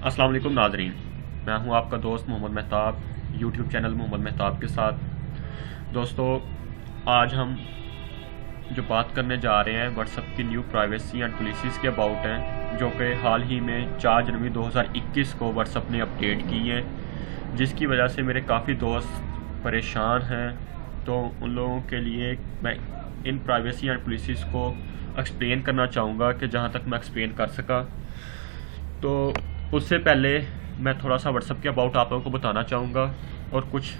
अस्सलाम वालेकुम नाज़रीन, मैं हूं आपका दोस्त मोहम्मद महताब, यूट्यूब चैनल मोहम्मद महताब के साथ। दोस्तों, आज हम जो बात करने जा रहे हैं व्हाट्सएप की न्यू प्राइवेसी एंड पॉलिसीज़ के अबाउट हैं, जो कि हाल ही में 4 जनवरी 2021 को व्हाट्सएप ने अपडेट की हैं, जिसकी वजह से मेरे काफ़ी दोस्त परेशान हैं। तो उन लोगों के लिए मैं इन प्राइवेसी एंड पॉलिसीज़ को एक्सप्लेन करना चाहूँगा कि जहाँ तक मैं एक्सप्लेन कर सका। तो उससे पहले मैं थोड़ा सा व्हाट्सएप के अबाउट आप लोगों को बताना चाहूँगा और कुछ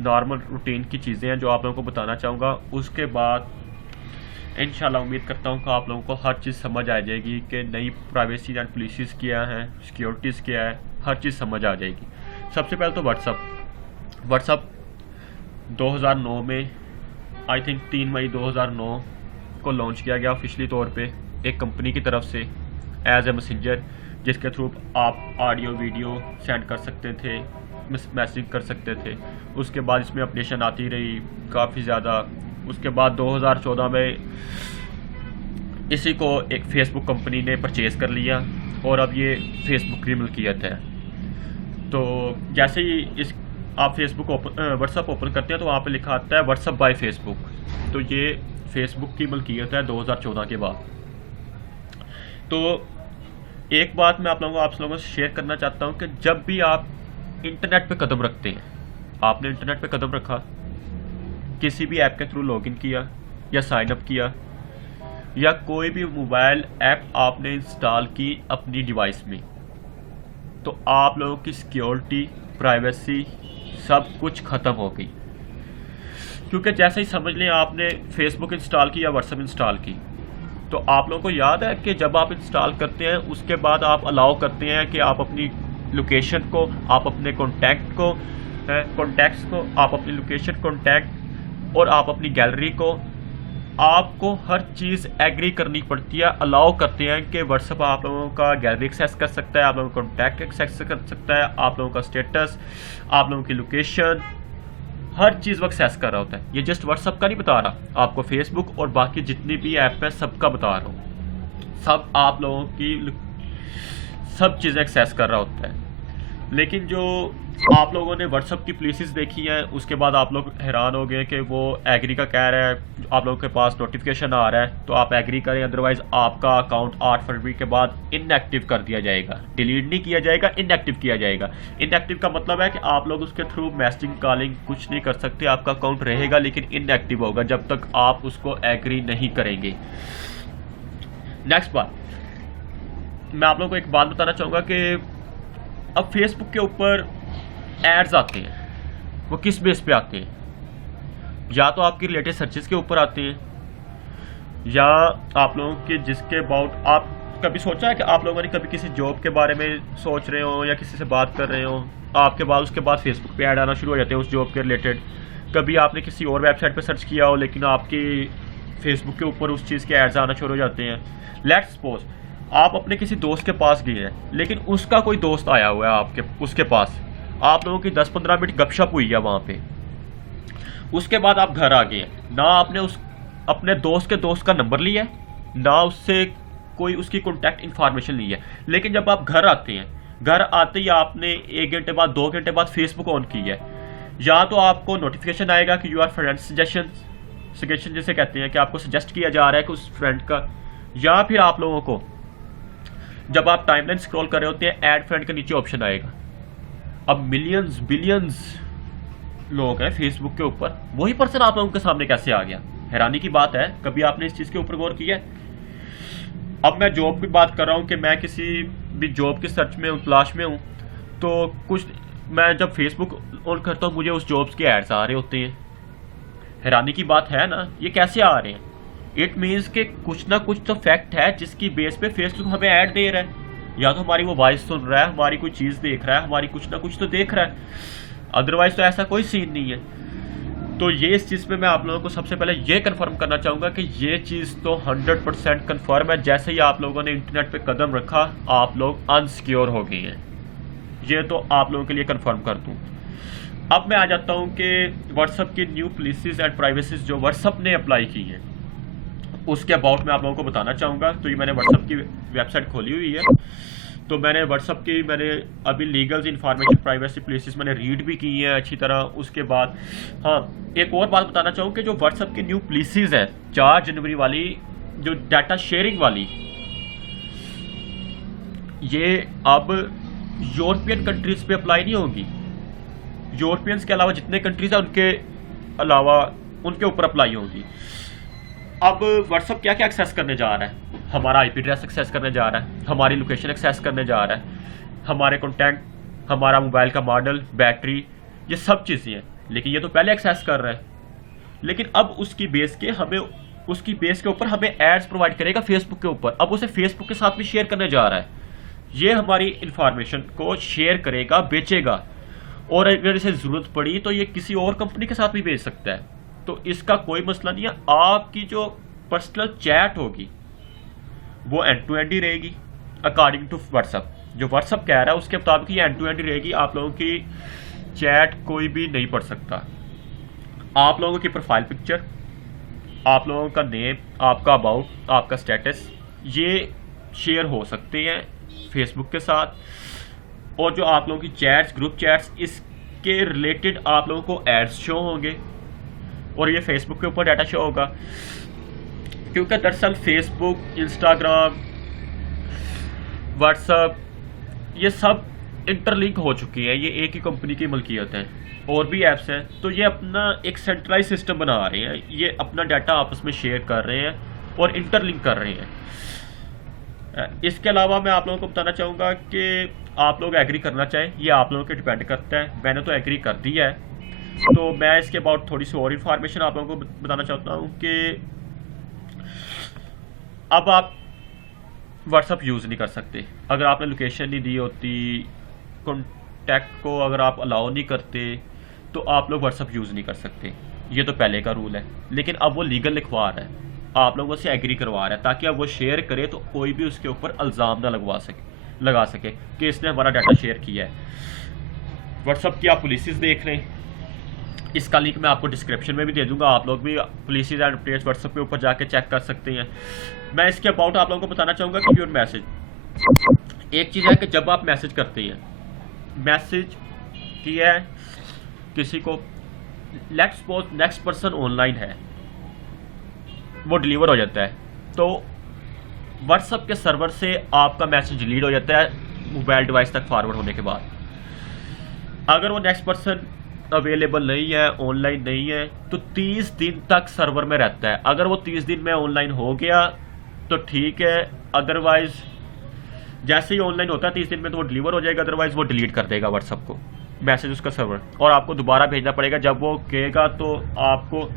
नॉर्मल रूटीन की चीज़ें हैं जो आप लोगों को बताना चाहूँगा। उसके बाद इंशाल्लाह उम्मीद करता हूँ कि आप लोगों को हर चीज़ समझ आ जाएगी कि नई प्राइवेसी एंड पॉलिसीज़ क्या हैं, सिक्योरिटीज़ क्या है, हर चीज़ समझ आ जाएगी। सबसे पहले तो व्हाट्सएप 2009 में आई थिंक 3 मई 2009 को लॉन्च किया गया ऑफिशियली तौर पे एक कंपनी की तरफ से एज ए मैसेंजर, जिसके थ्रू आप ऑडियो वीडियो सेंड कर सकते थे, मैसेज कर सकते थे। उसके बाद इसमें अपडेशन आती रही काफ़ी ज़्यादा। उसके बाद 2014 में इसी को एक फेसबुक कंपनी ने परचेज़ कर लिया और अब ये फेसबुक की मिल्कियत है। तो जैसे ही आप व्हाट्सएप ओपन करते हैं तो वहाँ पे लिखा आता है व्हाट्सएप बाय फेसबुक। तो ये फेसबुक की मिल्कियत है 2014 के बाद। तो एक बात मैं आप लोगों से शेयर करना चाहता हूँ कि जब भी आप इंटरनेट पे कदम रखते हैं, आपने इंटरनेट पे कदम रखा, किसी भी ऐप के थ्रू लॉगिन किया या साइन अप किया या कोई भी मोबाइल ऐप आपने इंस्टॉल की अपनी डिवाइस में, तो आप लोगों की सिक्योरिटी, प्राइवेसी सब कुछ ख़त्म हो गई। क्योंकि जैसे ही समझ लें आपने फेसबुक इंस्टॉल की या व्हाट्सएप इंस्टॉल की, तो आप लोगों को याद है कि जब आप इंस्टॉल करते हैं उसके बाद आप अलाउ करते हैं कि आप अपनी लोकेशन को, आप अपने कॉन्टैक्ट्स को, आप अपनी लोकेशन, कॉन्टैक्ट और आप अपनी गैलरी को, आपको हर चीज़ एग्री करनी पड़ती है। अलाउ करते हैं कि व्हाट्सएप आप लोगों का गैलरी एक्सेस कर सकता है, आप लोगों का कॉन्टैक्ट एक्सेस कर सकता है, आप लोगों का स्टेटस, आप लोगों की लोकेशन, हर चीज़ वो एक्सेस कर रहा होता है। ये जस्ट व्हाट्सएप का नहीं बता रहा, आपको फेसबुक और बाकी जितनी भी ऐप है सबका बता रहा हूँ। सब आप लोगों की सब चीज़ें एक्सेस कर रहा होता है। लेकिन जो आप लोगों ने व्हाट्सएप की पॉलिसीज़ देखी हैं, उसके बाद आप लोग हैरान हो गए कि वो एग्री का कह रहा है, आप लोगों के पास नोटिफिकेशन आ रहा है तो आप एग्री करें, अदरवाइज़ आपका अकाउंट 8 फरवरी के बाद इनएक्टिव कर दिया जाएगा। डिलीट नहीं किया जाएगा, इनएक्टिव किया जाएगा। इनएक्टिव का मतलब है कि आप लोग उसके थ्रू मैसेजिंग, कॉलिंग कुछ नहीं कर सकते। आपका अकाउंट रहेगा लेकिन इनएक्टिव होगा जब तक आप उसको एग्री नहीं करेंगे। नेक्स्ट बात, मैं आप लोगों को एक बात बताना चाहूँगा कि अब फेसबुक के ऊपर एड्स आते हैं, वो किस बेस पे आते हैं? या तो आपकी रिलेटेड सर्चेस के ऊपर आते हैं, या आप लोगों के जिसके अबाउट आप कभी सोचा है कि आप लोगों ने कभी किसी जॉब के बारे में सोच रहे हो या किसी से बात कर रहे हो, आपके बाद उसके बाद फेसबुक पे ऐड आना शुरू हो जाते हैं उस जॉब के रिलेटेड। कभी आपने किसी और वेबसाइट पे सर्च किया हो लेकिन आपकी फेसबुक के ऊपर उस चीज़ के एड्स आना शुरू हो जाते हैं। लेट्स सपोज आप अपने किसी दोस्त के पास गए हैं, लेकिन उसका कोई दोस्त आया हुआ है उसके पास, आप लोगों की 10-15 मिनट गपशप हुई है वहाँ पे। उसके बाद आप घर आ गए हैं, ना आपने अपने दोस्त का नंबर लिया है, ना उससे कोई उसकी कॉन्टैक्ट इन्फॉर्मेशन ली है। लेकिन जब आप घर आते हैं, घर आते ही आपने 1 घंटे बाद, 2 घंटे बाद फेसबुक ऑन की है, या तो आपको नोटिफिकेशन आएगा कि यू आर फ्रेंड सजेशन जिसे कहते हैं कि आपको सजेस्ट किया जा रहा है कि उस फ्रेंड का, या फिर आप लोगों को जब आप टाइमलाइन स्क्रॉल कर रहे होते हैं ऐड फ्रेंड के नीचे ऑप्शन आएगा। अब मिलियंस बिलियंस लोग हैं फेसबुक के ऊपर, वही पर्सन आप लोगों के सामने कैसे आ गया? हैरानी की बात है। कभी आपने इस चीज़ के ऊपर गौर किया? अब मैं जॉब की बात कर रहा हूँ कि मैं किसी भी जॉब की सर्च में हूँ, तलाश में हूँ, तो कुछ मैं जब फेसबुक ऑन करता हूँ मुझे उस जॉब्स के एड्स आ रहे होते हैं। हैरानी की बात है ना, ये कैसे आ रहे हैं? इट मीन्स कि कुछ ना कुछ तो फैक्ट है जिसकी बेस पे फेसबुक हमें ऐड दे रहा है। या तो हमारी वो वॉइस सुन रहा है, हमारी कोई चीज़ देख रहा है, हमारी कुछ ना कुछ तो देख रहा है, अदरवाइज तो ऐसा कोई सीन नहीं है। तो ये इस चीज़ पे मैं आप लोगों को सबसे पहले ये कंफर्म करना चाहूँगा कि ये चीज़ तो 100% कंफर्म है। जैसे ही आप लोगों ने इंटरनेट पे कदम रखा, आप लोग अनसिक्योर हो गए हैं। ये तो आप लोगों के लिए कंफर्म कर दूँ। अब मैं आ जाता हूँ कि व्हाट्सएप की न्यू पॉलिसीज़ एंड प्राइवेसीज जो व्हाट्सएप ने अप्लाई की हैं, उसके अबाउट मैं आप लोगों को बताना चाहूँगा। तो ये मैंने व्हाट्सएप की वेबसाइट खोली हुई है। तो मैंने व्हाट्सअप की मैंने अभी लीगल्स इंफॉर्मेशन प्राइवेसी पॉलिसीज मैंने रीड भी की है अच्छी तरह। उसके बाद हाँ, एक और बात बताना चाहूँ कि जो व्हाट्सअप की न्यू पॉलिसीज है 4 जनवरी वाली, जो डाटा शेयरिंग वाली, ये अब यूरोपियन कंट्रीज पे अप्लाई नहीं होगी। यूरोपियंस के अलावा जितने कंट्रीज हैं उनके अलावा उनके ऊपर अप्लाई होगी। अब व्हाट्सअप क्या क्या एक्सेस करने जा रहा है? हमारा आईपी एड्रेस एक्सेस करने जा रहा है, हमारी लोकेशन एक्सेस करने जा रहा है, हमारे कॉन्टैक्ट, हमारा मोबाइल का मॉडल, बैटरी, ये सब चीज़ें हैं। लेकिन ये तो पहले एक्सेस कर रहा है, लेकिन अब उसकी बेस के ऊपर हमें एड्स प्रोवाइड करेगा फेसबुक के ऊपर। अब उसे फेसबुक के साथ भी शेयर करने जा रहा है। ये हमारी इंफॉर्मेशन को शेयर करेगा, बेचेगा, और अगर इसे ज़रूरत पड़ी तो ये किसी और कंपनी के साथ भी बेच सकता है। तो इसका कोई मसला नहीं है। आपकी जो पर्सनल चैट होगी वो एंड टू एंड ही रहेगी अकॉर्डिंग टू व्हाट्सअप। जो व्हाट्सअप कह रहा है उसके मुताबिक ही एंड टू एंड ही रहेगी। आप लोगों की चैट कोई भी नहीं पढ़ सकता। आप लोगों की प्रोफाइल पिक्चर, आप लोगों का नेम, आपका अबाउट, आपका स्टेटस, ये शेयर हो सकते हैं फेसबुक के साथ। और जो आप लोगों की चैट्स, ग्रुप चैट्स, इसके रिलेटेड आप लोगों को एड्स शो होंगे और ये फेसबुक के ऊपर डाटा शो होगा। क्योंकि दरअसल फेसबुक, इंस्टाग्राम, व्हाट्सअप, ये सब इंटरलिंक हो चुकी है। ये एक ही कंपनी की मलकियत है। और भी ऐप्स हैं, तो ये अपना एक सेंट्रलाइज सिस्टम बना रहे हैं। ये अपना डाटा आपस में शेयर कर रहे हैं और इंटरलिंक कर रहे हैं। इसके अलावा मैं आप लोगों को बताना चाहूँगा कि आप लोग एग्री करना चाहें, ये आप लोगों के डिपेंड करता है। मैंने तो एग्री कर दिया है। तो मैं इसके अबाउट थोड़ी सी और इन्फॉर्मेशन आप लोगों को बताना चाहता हूँ कि अब आप व्हाट्सअप यूज़ नहीं कर सकते अगर आपने लोकेशन नहीं दी होती, कॉन्टैक्ट को अगर आप अलाउ नहीं करते, तो आप लोग व्हाट्सअप यूज़ नहीं कर सकते। ये तो पहले का रूल है। लेकिन अब वो लीगल लिखवा रहा है, आप लोगों से एग्री करवा रहा है, ताकि अब वो शेयर करे तो कोई भी उसके ऊपर इल्ज़ाम ना लगा सके कि इसने हमारा डाटा शेयर किया है। व्हाट्सअप की आप पॉलिसीज़ देख लें, इसका लिंक मैं आपको डिस्क्रिप्शन में भी दे दूंगा। आप लोग भी पॉलिसीज एंड अपडेट्स व्हाट्सएप के ऊपर जाके चेक कर सकते हैं। मैं इसके अबाउट आप लोगों को बताना चाहूँगा कि योर मैसेज, एक चीज़ है कि जब आप मैसेज करते हैं, मैसेज किया है किसी को, let's suppose next person online है, वो डिलीवर हो जाता है, तो व्हाट्सएप के सर्वर से आपका मैसेज डिलीट हो जाता है मोबाइल डिवाइस तक फॉरवर्ड होने के बाद। अगर वो नेक्स्ट पर्सन अवेलेबल नहीं है, ऑनलाइन नहीं है, तो 30 दिन तक सर्वर में रहता है। अगर वो 30 दिन में ऑनलाइन हो गया तो ठीक है, अदरवाइज जैसे ही ऑनलाइन होता है 30 दिन में तो वो डिलीवर हो जाएगा, अदरवाइज वो डिलीट कर देगा व्हाट्सएप को मैसेज उसका सर्वर, और आपको दोबारा भेजना पड़ेगा। जब वो कहेगा तो आपको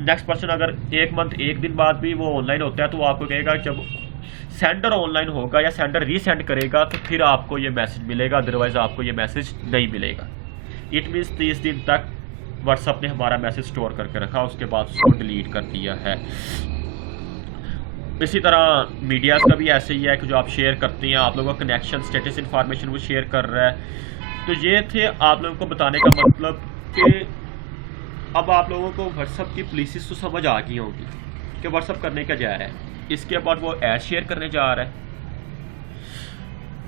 नेक्स्ट पर्सन अगर 1 मंथ 1 दिन बाद भी वो ऑनलाइन होता है तो वो आपको कहेगा, जब सेंडर ऑनलाइन होगा या सेंडर रीसेंड करेगा तो फिर आपको ये मैसेज मिलेगा, अदरवाइज आपको ये मैसेज नहीं मिलेगा। इट मीन्स 30 दिन तक व्हाट्सएप ने हमारा मैसेज स्टोर करके रखा, उसके बाद उसको डिलीट कर दिया है। इसी तरह मीडियाज़ का भी ऐसे ही है कि जो आप शेयर करते हैं, आप लोगों का कनेक्शन, स्टेटस इन्फॉर्मेशन वो शेयर कर रहा है। तो ये थे आप लोगों को बताने का मतलब कि अब आप लोगों को व्हाट्सएप की पॉलिसीज़ तो समझ आ गई होगी कि व्हाट्सएप करने का जा रहा है। इसके बाद वो ऐड शेयर करने जा रहा है,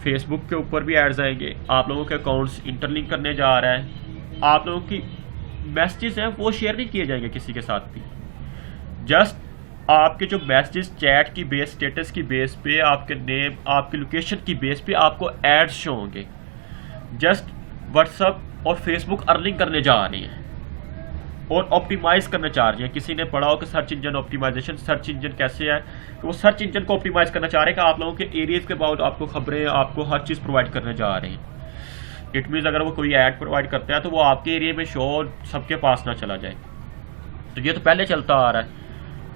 फेसबुक के ऊपर भी एड्स आएंगे, आप लोगों के अकाउंट्स इंटरलिंक करने जा रहा है। आप लोगों की मैसेजेस हैं वो शेयर नहीं किए जाएंगे किसी के साथ भी। जस्ट आपके जो मैसेजेस चैट की बेस, स्टेटस की बेस पे, आपके नेम, आपकी लोकेशन की बेस पे आपको एड्स शो होंगे। जस्ट व्हाट्सएप और फेसबुक अर्निंग करने जा रही हैं और ऑप्टिमाइज़ करना चाह रही हैं। किसी ने पढ़ा हो कि search engine optimisation, search engine कैसे है, तो वो सर्च इंजन को ऑप्टिमाइज करना चाह रहे हैं कि आप लोगों के एरियाज़ के बाद आपको खबरें, आपको हर चीज़ प्रोवाइड करने जा रहे हैं। इट मीन्स अगर वो कोई ऐड प्रोवाइड करते हैं तो वो आपके एरिया में शो सबके पास ना चला जाए। तो ये तो पहले चलता आ रहा है।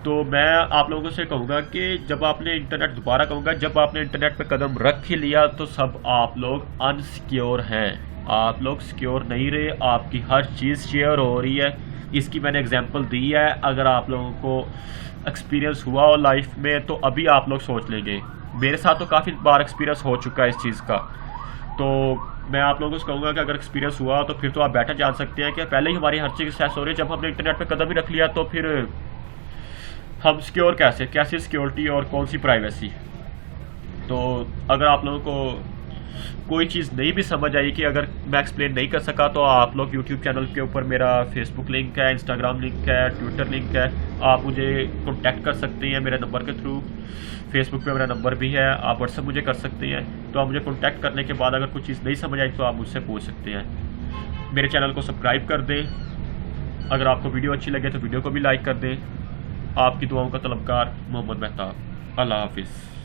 तो मैं आप लोगों से कहूँगा कि जब आपने इंटरनेट, दोबारा कहूँगा, जब आपने इंटरनेट पे कदम रख ही लिया तो सब आप लोग अनसिक्योर हैं। आप लोग सिक्योर नहीं रहे, आपकी हर चीज़ शेयर हो रही है। इसकी मैंने एग्जांपल दी है। अगर आप लोगों को एक्सपीरियंस हुआ हो लाइफ में तो अभी आप लोग सोच लेंगे। मेरे साथ तो काफ़ी बार एक्सपीरियंस हो चुका है इस चीज़ का। तो मैं आप लोगों से कहूँगा कि अगर एक्सपीरियंस हुआ तो फिर तो आप बेटर जान सकते हैं कि पहले ही हमारी हर चीज़ एक्सेस हो रही है। जब हमने इंटरनेट पे कदम ही रख लिया तो फिर हम सिक्योर कैसी सिक्योरिटी और कौन सी प्राइवेसी। तो अगर आप लोगों को कोई चीज़ नहीं भी समझ आई कि अगर मैं एक्सप्लेन नहीं कर सका, तो आप लोग यूट्यूब चैनल के ऊपर मेरा फेसबुक लिंक है, इंस्टाग्राम लिंक है, ट्विटर लिंक है, आप मुझे कॉन्टैक्ट कर सकते हैं मेरे नंबर के थ्रू। फेसबुक पे मेरा नंबर भी है, आप व्हाट्सएप मुझे कर सकते हैं। तो आप मुझे कॉन्टैक्ट करने के बाद अगर कुछ चीज़ नहीं समझ आई तो आप मुझसे पूछ सकते हैं। मेरे चैनल को सब्सक्राइब कर दें। अगर आपको वीडियो अच्छी लगे तो वीडियो को भी लाइक कर दें। आपकी दुआओं का तलबगार मोहम्मद मेहताब। अल्लाह हाफिज़।